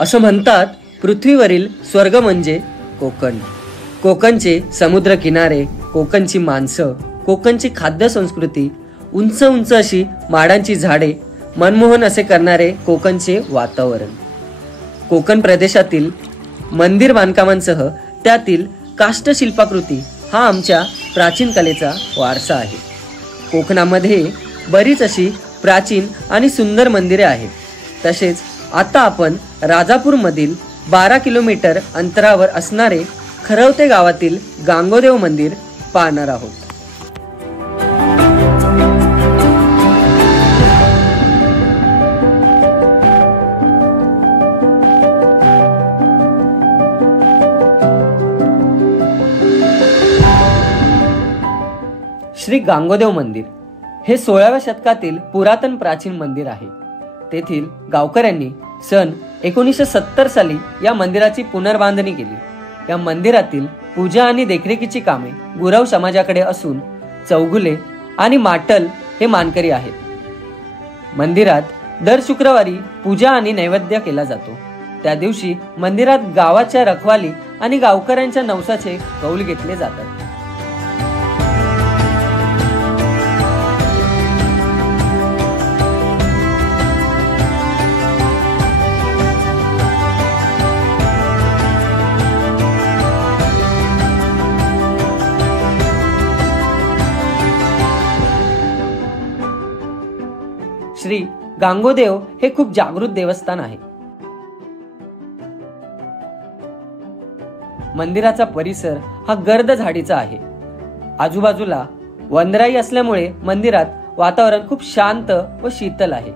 असं म्हणतात, पृथ्वीवरील स्वर्ग म्हणजे कोकण. कोकणचे समुद्र किनारे, कोकणची माणसं, कोकणची खाद्य संस्कृती, उंच उंच अशी माडांची झाडे, मनमोहन असे करणारे कोकणचे वातावरण. कोकण प्रदेशातील मंदिर बांधकामांसह त्यातील काष्ठशिल्पाकृती हा आमच्या प्राचीन कलेचा वारसा आहे. कोकणामध्ये बरीच अशी प्राचीन आणि सुंदर मंदिरे आहेत. तसेच आता आपण राजापूरमधील 12 किलोमीटर अंतरावर असणारे खरवते गावातील गांगोदेव मंदिर पाहणार आहोत. श्री गांगोदेव मंदिर हे 16व्या शतकातील पुरातन प्राचीन मंदिर आहे. तेथील गावकऱ्यांनी सन 1970 साली या मंदिराची पुनर्बांधणी केली. या मंदिरातील पूजा आणि देखरेखीची कामे गुरव समाजाकडे असून चौगुले आणि माटल हे मानकरी आहेत. मंदिरात दर शुक्रवारी पूजा आणि नैवेद्य केला जातो. त्या दिवशी मंदिरात गावाच्या रखवाली आणि गावकऱ्यांच्या नवसाचे कौल घेतले जातात. श्री गांगोदेव हे खूप जागृत देवस्थान आहे. मंदिराचा परिसर हा गर्द झाडीचा आहे. आजूबाजूला वनराई असल्यामुळे मंदिरात वातावरण खूप शांत व शीतल आहे.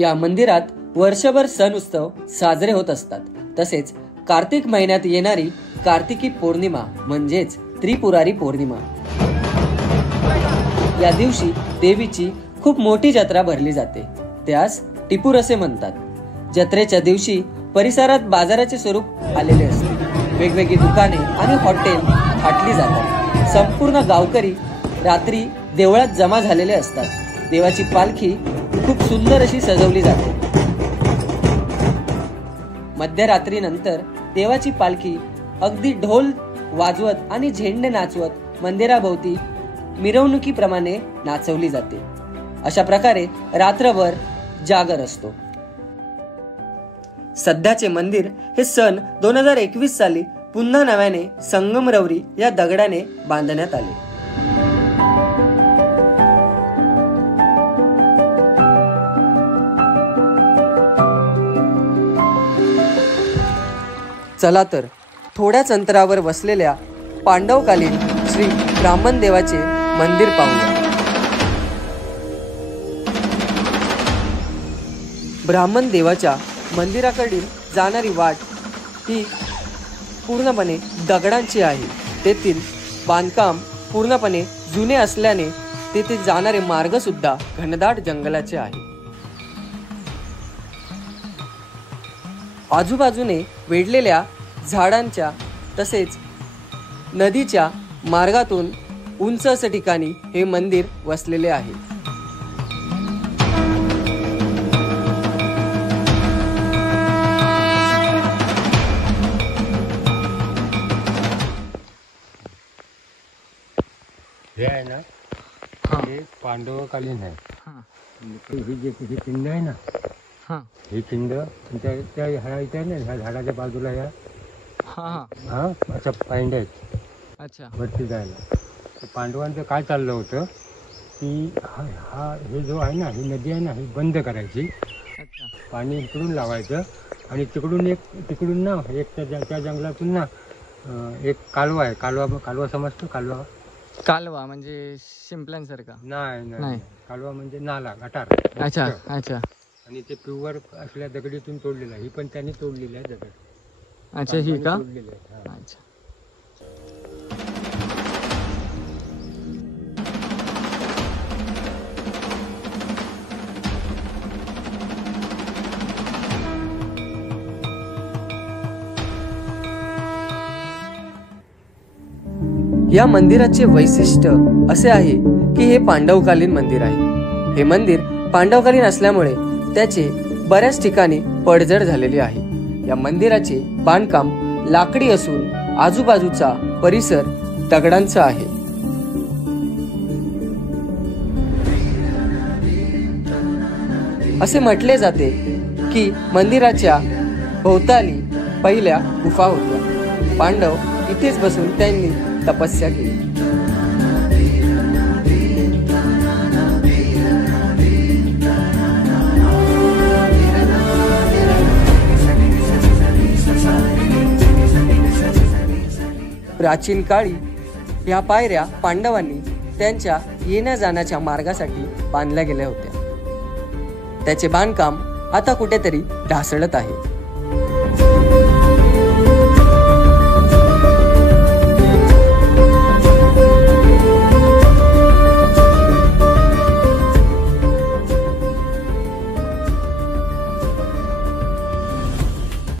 या मंदिरात वर्षभर सण उत्सव साजरे होत असतात. तसेच कार्तिक महिन्यात येणारी कार्तिकी पौर्णिमा म्हणजेच त्रिपुरारी पौर्णिमा या दिवशी देवीची खूप मोठी जत्रा भरली जाते. त्यास टिपूर असे म्हणतात. जत्रेच्या दिवशी परिसरात बाजाराचे स्वरूप आलेले असते. वेगवेगळी दुकाने आणि हॉटेल थाटली जातात. संपूर्ण गावकरी रात्री देवळात जमा झालेले असतात. देवाची पालखी खूप सुंदर अशी सजवली जाते. मध्यरात्रीनंतर देवाची पालखी अगदी ढोल वाजवत आणि झेंडे नाचवत मंदिराभोवती मिरवणुकीप्रमाणे नाचवली जाते. अशा प्रकारे रात्रभर जागर असतो. सध्याचे मंदिर हे सन 2021 साली पुन्हा नव्याने संगमरवरी या दगडाने बांधण्यात आले. चला तर थोड्याच अंतरावर वसलेल्या पांडवकालीन श्री ब्राह्मण देवाचे मंदिर पाहूया. ब्राह्मण देवाच्या मंदिराकडील जाणारी वाट ही पूर्णपणे दगडांची आहे. तेथील बांधकाम पूर्णपणे जुने असल्याने तेथे जाणारे मार्ग सुद्धा घनदाट जंगलाचे आहे. आजूबाजूने वेढलेल्या झाडांच्या तसेच नदीच्या मार्गातून उंच असे ठिकाणी हे मंदिर वसलेले आहे. हे आहे ना, हे पांडवकालीन आहे. ही जी पिंड आहे ना, ही पिंड त्या ह्या ना ह्या झाडाच्या बाजूला ह्या अशा पांड्या आहेत. अच्छा, वरती जायला. पांडवांचं काय चाललं होतं की हे जो आहे ना, ही नदी आहे ना, ही बंद करायची. पाणी इकडून लावायचं आणि तिकडून ना त्या जंगलातून ना एक कालवा आहे. कालवा समजतो? कालवा म्हणजे शिंपल्यांसारखा? नाही, कालवा म्हणजे नाला, गटार. अच्छा अच्छा. आणि ते प्युअर असल्या दगडीतून तोडलेलं आहे. ही पण त्यांनी तोडलेली आहे दगड. अच्छा, ही का? अच्छा. या मंदिराचे वैशिष्ट्य असे आहे की हे पांडवकालीन मंदिर आहे. हे मंदिर पांडवकालीन असल्यामुळे त्याचे बऱ्याच ठिकाणी पडझड झालेली आहे. या मंदिराचे बांधकाम लाकडी असून आजूबाजूचा परिसर दगडांचा आहे. असे म्हटले जाते की मंदिराच्या भोवताली पहिल्या गुफा होत्या. पांडव इथेच बसून त्यांनी तपस्या केली. प्राचीन काळी ह्या पायऱ्या पांडवांनी त्यांच्या येण्या जाण्याच्या मार्गासाठी बांधल्या गेल्या होत्या. त्याचे बांधकाम आता कुठेतरी ढासळत आहे.